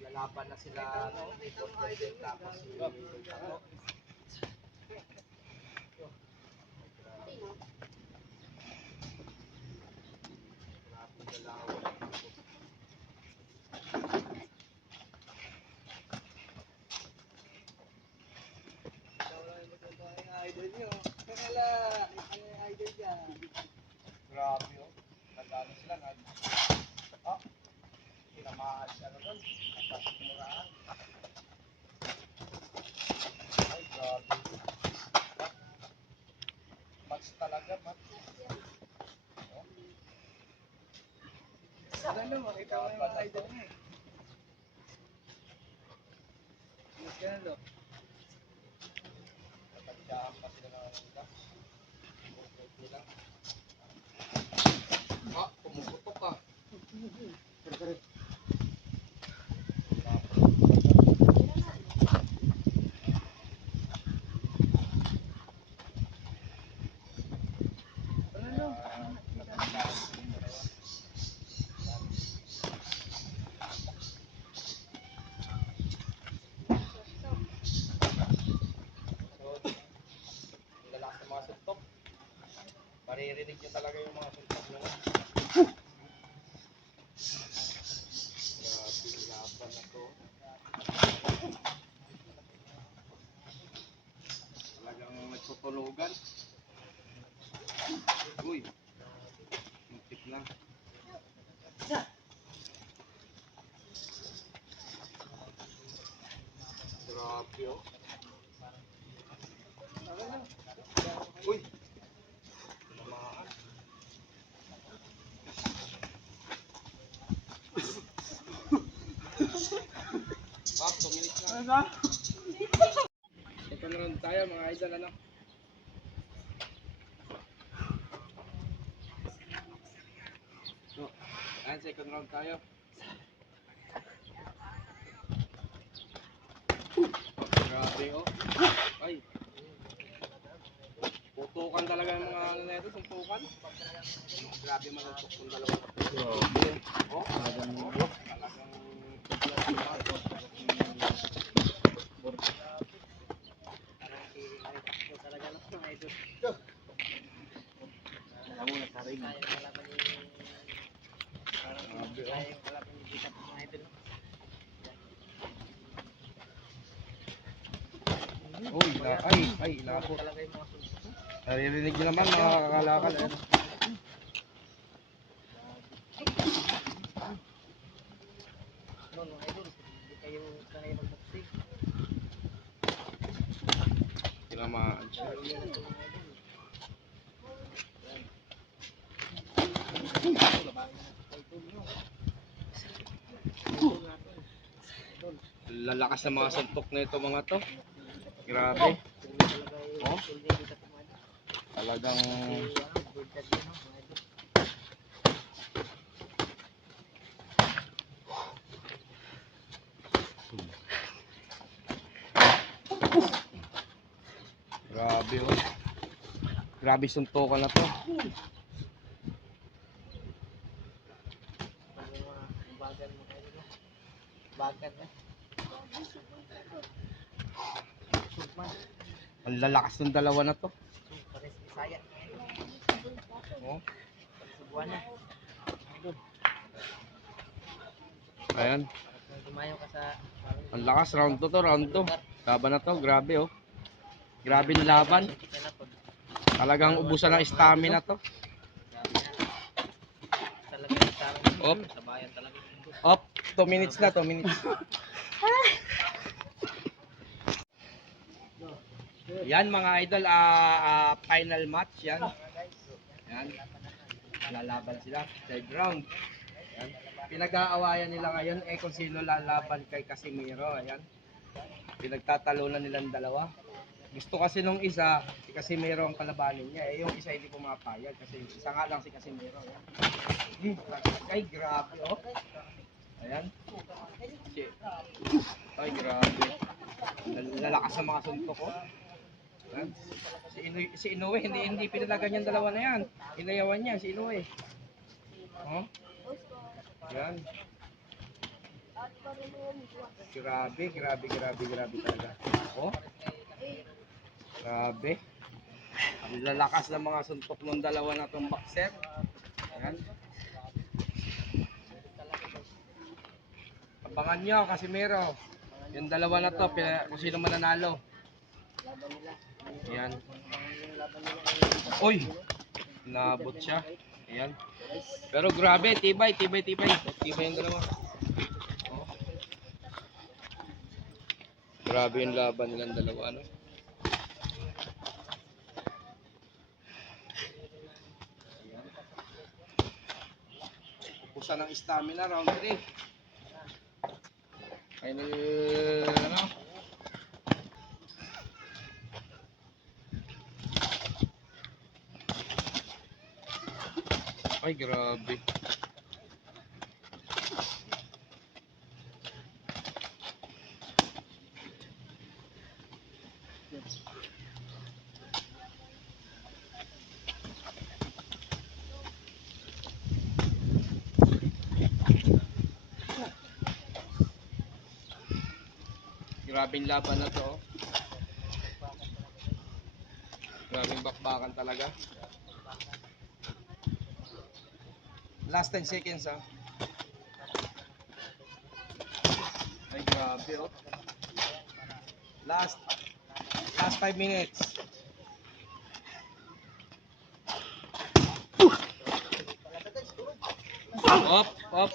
Lalaban na sila, no? Tapos si Tato. Grabe, oh. Nagano sila, tinamaan siya na doon. Nagpasimuraan. Ay, grabe. Match talaga, match. Oh. Ano, makita mo yung mga idol niya eh. Mas ka na, lo. Natagsyaan pa sila ng mga nila. Pumuputok ka. Mga suntok. Maririnig nyo talaga yung mga suntok nyo. Grabe, laban na to. Talagang nagtutulugan. Uy, muntik na. Grabe, oh. Uy, tinamaan. Pap, 2 minutes na. Second round tayo mga idol, ano? So, ayan, second round tayo. Grabe, oh. Ay. Putukan talaga yung mga ano na ito, suntukan. Grabe malutok yung dalawa. Grabe. Oh, talagang ay, inabot. Naririnig nyo naman mga kakalakal. Ayan. Tinamaan siya. Lalakas na mga suntok na ito mga to. Grabe. Oh. Talagang grabe, oh. Grabe suntukan na to. Ang lalakas ng dalawa na to. Oh. Ayan. Ang lakas, round 2 to, round 2. Laban na to, grabe, oh. Grabe na laban. Talagang ubusan ng stamina to. Op, 2 minutes na, 2 minutes. Yan mga idol, final match yan. Yan. Lalaban sila, third round. Yan. Pinag-aawayan nila ngayon kung sino lalaban kay Casimiro. Ayan. Pinagtatalunan nilang dalawa. Gusto kasi nung isa, si Casimiro ang kalabanin niya. Yung isa hindi pumapayag kasi isa nga lang si Casimiro. Ay, grabe, oh. Ayan. Ay, grabe. Lalakas sa mga suntok, oh. Ayan. Si Inoue, hindi pinalagan yung dalawa na yan. Inayawan niya, si Inoue. Oh. Ayan. Grabe, grabe, grabe, grabe talaga. Oh, grabe. Ang lalakas ng mga suntok ng dalawa na itong boxer. Ayan. Abangan nyo, Casimiro. Yung dalawa na to, kung sino mananalo. Ayan. Uy! Nabot siya. Ayan. Pero grabe, tibay, tibay, tibay. Tibay yung dalawa. Oh. Grabe yung laban nilang dalawa, no? Pupusa ng stamina, round 3. Final, ano? Ay, grabe. Grabing laban na to. Grabing bakbakan talaga. Last 10 seconds ha. Ay grabe oh. Last 5 minutes. Op, op.